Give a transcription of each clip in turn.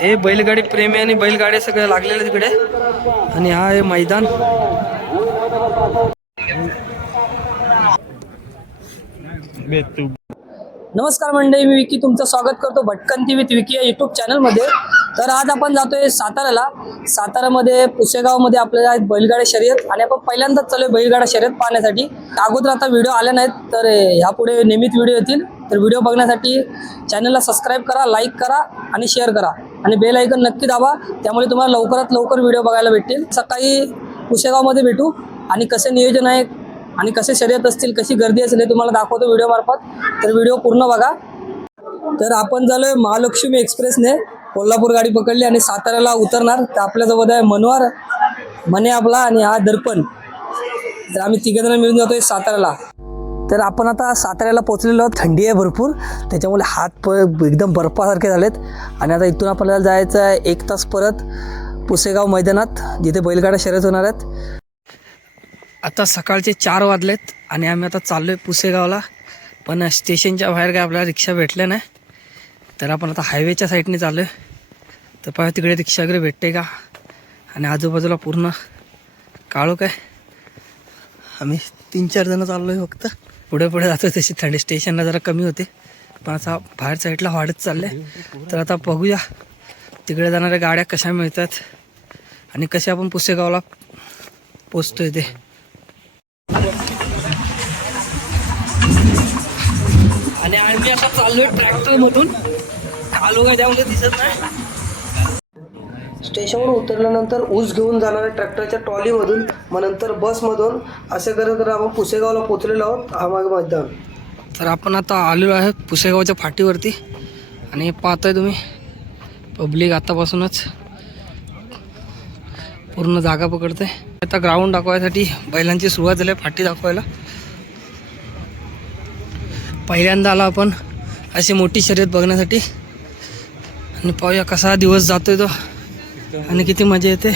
हे बैलगाडी प्रेमी आणि बैलगाड्या सगळं लागलेलं तिकडे. आणि हा हे मैदान. नमस्कार मंडळी मी विकी. तुमचं स्वागत करतो भटकंती विथ विकी या युट्यूब चॅनलमध्ये तर आज आपण जातोय साताऱ्याला. साताऱ्यामध्ये पुसेगावमध्ये आपल्याला आहेत बैलगाड्या शर्यत. आणि आपण पहिल्यांदाच चालू आहे बैलगाडा शर्यत पाहण्यासाठी. अगोदर आता व्हिडिओ आले नाहीत तर ह्यापुढे नियमित व्हिडिओ येतील. तर व्हिडिओ बघण्यासाठी चॅनलला सबस्क्राईब करा लाईक करा आणि शेअर करा. आणि बेल ऐकन नक्की दाबा. त्यामुळे तुम्हाला लवकरात लवकर व्हिडिओ बघायला भेटतील. सकाळी पुसेगावमध्ये भेटू. आणि कसे नियोजन आहे आणि कसे शर्यत असतील कशी गर्दी असेल हे तुम्हाला दाखवतो व्हिडिओ मार्फत. तर व्हिडिओ पूर्ण बघा. तर आपण झालोय महालक्ष्मी एक्सप्रेसने कोल्हापूर गाडी पकडली आणि साताऱ्याला उतरणार. तर आपल्यासोबत आहे मनोहर मने आपला आणि हा दर्पण. तर आम्ही तिघजण मिळून जातोय साताऱ्याला. तर आपण आता साताऱ्याला पोचलेलो आहोत. थंडी आहे भरपूर. त्याच्यामुळे हात प एकदम बर्फासारखे झालेत. आणि आता इथून आपल्याला जायचं आहे एक तास परत पुसेगाव मैदानात जिथे बैलगाड्या शर्यत होणार आहेत. आता सकाळचे चार वाजलेत आणि आम्ही आता चाललो आहे पुसेगावला. पण स्टेशनच्या बाहेर काय आपल्याला रिक्षा भेटल्या नाही. तर आपण आता हायवेच्या साईडने चाललो आहे तर पाहा तिकडे रिक्षा वगैरे भेटते का? आणि आजूबाजूला पूर्ण काळो काय आम्ही तीन चार जणं चाललो आहे फक्त. पुढे पुढे जातो तशी थंडी. स्टेशनला जरा कमी होते. पण आता बाहेर साईडला वाढत चालले तर आता बघूया. तिकडे जाणाऱ्या गाड्या कशा मिळतात आणि कशा आपण पुसेगावला पोचतो ते. आणि आम्ही आता चाललोय ट्रॅक्टर मधून आलो काय त्यामध्ये दिसत नाही. स्टेशनवर उतरल्यानंतर ऊस घेऊन जाणाऱ्या ट्रॅक्टरच्या ट्रॉलीमधून मग नंतर बसमधून असे करत आपण पुसेगावला पोचलेलो आहोत हा मागे मैदान. तर आपण आता आलेलो आहे पुसेगावच्या फाटीवरती. आणि पाहताय तुम्ही पब्लिक आतापासूनच पूर्ण जागा पकडते आता ग्राउंड दाखवायसाठी बैलांची सुरुवात झाली आहे फाटी दाखवायला. पहिल्यांदा आला आपण अशी मोठी शर्यत बघण्यासाठी. आणि पाहूया कसा दिवस जातोय तो. आणि किती मजा येते.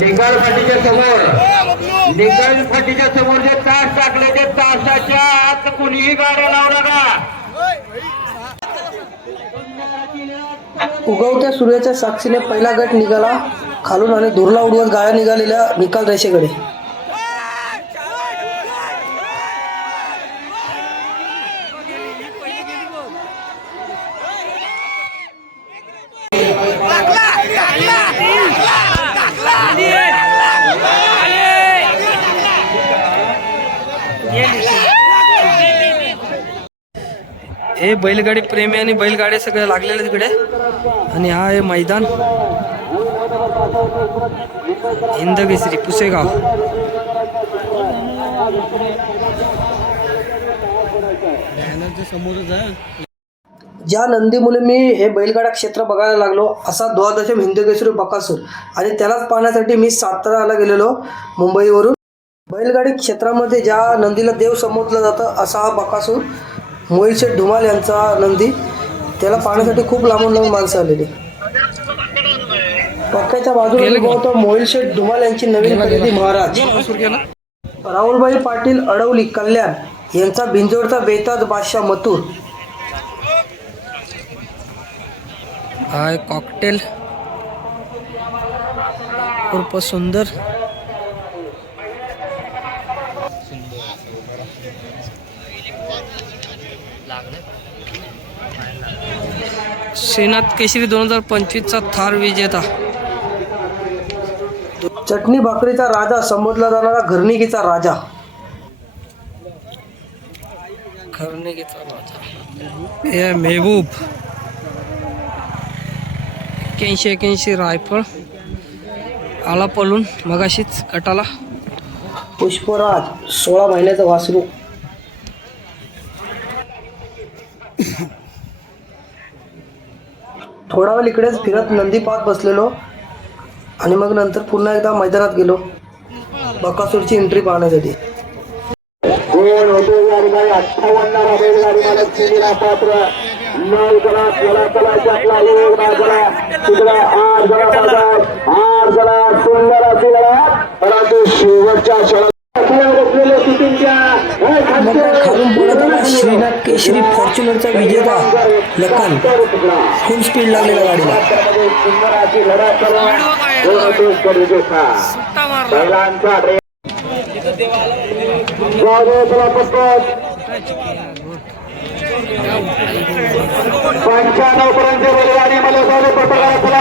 निकाल फाटीच्या समोर निकाल फाटीच्या समोर जे तास टाकले ते तासाच्या आत कुणीही गाड्या लावू नका. उगवत्या सूर्याच्या साक्षीने पहिला गट निघाला. खालून आणि दुरला उडवत गाळ्या निघालेल्या निकाल रेषेकडे. हे बैलगाडी प्रेमी आणि बैलगाड्या सगळं लागलेल्या तिकडे. आणि हा आहे मैदान. हिंदकेसरी पुसेगाव ज्या नंदीमुळे मी हे बैलगाडा क्षेत्र बघायला लागलो असा द्वादशम हिंदकेसरी बकासूर. आणि त्यालाच पाहण्यासाठी मी साताराला गेलेलो मुंबईवरून. बैलगाडी क्षेत्रामध्ये ज्या नंदीला देव समजलं जातं असा हा बकासूर. मोहिशेठ धुमाल यांचा नंदी. त्याला पाहण्यासाठी खूप लांबून लांबून माणसं आलेली. पक्क्याच्या बाजूला होता मोहिलशेठ धुमाल यांची नवीन खरेदी महाराज. राहुलभाई पाटील अडवली कल्याण यांचा बिंजोडचा बेताज बादशाह मथुर. हा एक कॉकटेल उर्फ सुंदर. श्रीनाथ केसरी दोन हजार पंचवीसचा थार विजेता. चटणी भाकरीचा राजा संबोधला जाणारा घरणिकीचा राजा. घरणिकीचा राजा. हे मेहबूब. एक्क्याऐंशी एक्क्याऐंशी रायफळ आला पळून मगाशीच गटाला. पुष्पराज सोळा महिन्याचा वासरू. थोडा वेळ इकडेच फिरत नंदी पाहत बसलेलो. आणि मग नंतर पुन्हा एकदा मैदानात गेलो. बकासूरची एंट्री पाहण्यासाठी. खालून श्रीनाथ केशरी फॉर्च्युनरचा विजेता लखन. फुल स्पीड लागलेला गाडीला. तुला पंच्याण्णव पर्यंत रेल्वेगाडी मला चालू पटकन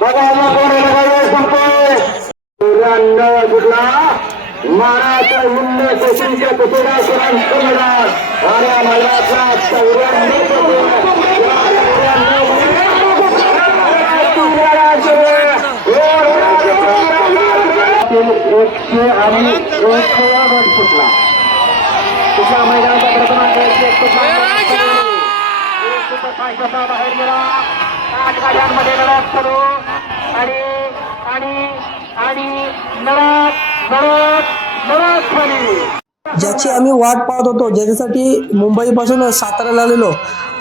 बघा मग कोणाला संपतोय चौऱ्याण्णव जिंकला महाराष्ट्र हिंद केसरीच्या कुटुंबा आणि महाराष्ट्रात चौऱ्याण्णव एकशे आणि एकशे गट सुटला. तुझ्या मैदानाचा प्रथमांक एकशे बाहेर गेला? आठ गाड्यांमध्ये लढत सुरू. आणि आणि आणि लढत लढत लढत झाली. ज्याची आम्ही वाट पाहत होतो ज्याच्यासाठी मुंबईपासून साताऱ्याला आलेलो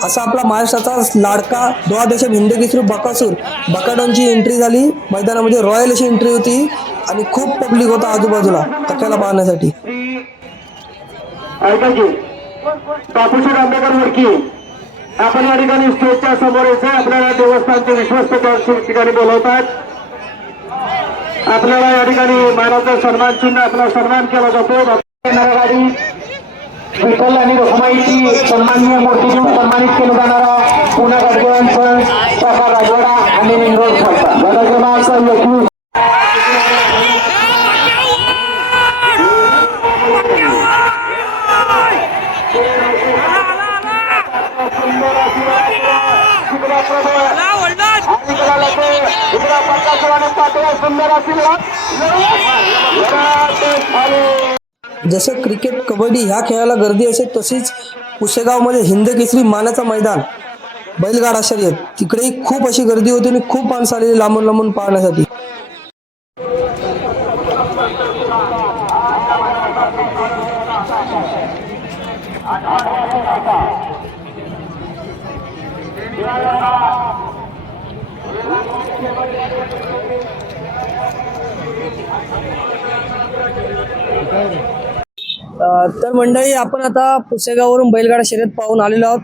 असा आपला महाराष्ट्राचा लाडका द्वादश हिंद केसरी बकासूर. बकाडांची एंट्री झाली. मैदानामध्ये रॉयल अशी एंट्री होती. आणि खूप पब्लिक होता आजूबाजूला टक्क्याला पाहण्यासाठी ऐका की बापूशी आंबेडकर वरकी आपण या ठिकाणी स्टेजच्या समोर यायचं आपल्याला देवस्थानचे विश्वस्त ठिकाणी बोलवतात. आपल्याला या ठिकाणी महाराजा सन्मान चिन्ह आपला सन्मान केला जातो. गाडी विठ्ठल आणि रखुमाईची सन्माननीय मूर्ती देऊन सन्मानित केलं जाणारा पुणे गडगोळांचं शाखा राजवाडा आणि निंगरोड संस्था गट क्रमांक एकवीस जसं क्रिकेट कबड्डी ह्या खेळाला गर्दी असे तशीच पुसेगावमध्ये हिंद केसरी मानाचा मैदान. बैलगाडा शर्यत. तिकडेही खूप अशी गर्दी होती आणि खूप माणसं आलेली लांबून लांबून पाहण्यासाठी. तर मंडळी आपण आता पुसेगाववरून बैलगाडा शर्यत पाहून आलेलो आहोत.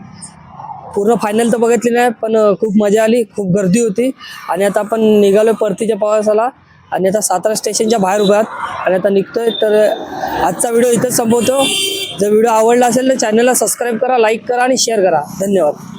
पूर्ण फायनल तर बघितली नाही पण खूप मजा आली खूप गर्दी होती. आणि आता आपण निघालो परतीच्या प्रवासाला. आणि आता सातारा स्टेशनच्या बाहेर उभ्यात आणि आता निघतोय तर आजचा व्हिडिओ इथंच संपवतो. जर व्हिडिओ आवडला असेल तर चॅनलला सबस्क्राईब करा लाईक करा आणि शेअर करा. धन्यवाद.